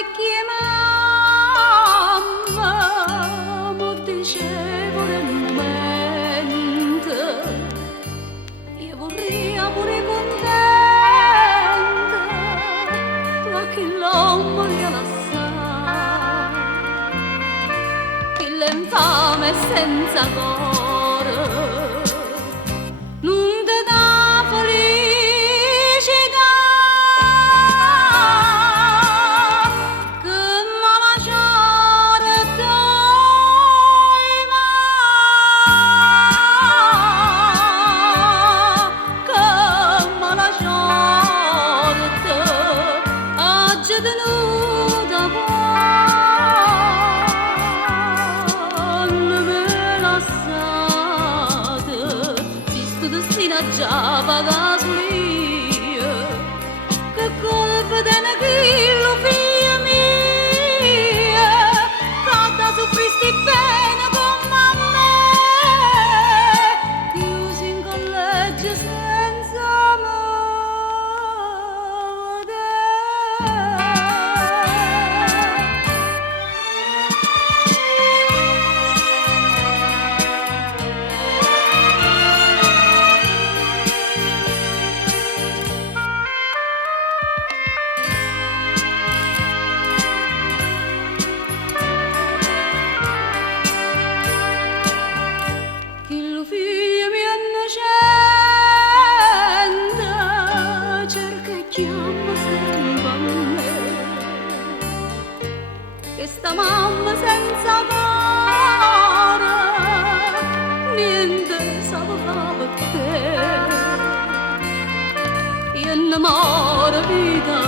vecchie mamma mo dicevano un momento io vorrei pure contenta ma che l'uomo li ha lasciato che l'infame senza cuore non ti dà felicità che m'ha lasciato dai che m'ha lasciato oggi tenuta quando me lasciate visto destino già pagato che colpa te ne chilo figlia mia fatta soffristi bene come a me chiusi in collegio senza amore chi lo figlia mia innocente cerca e chiama sempre a me che sta mamma senza cuore niente sa fare per te io innamoro vita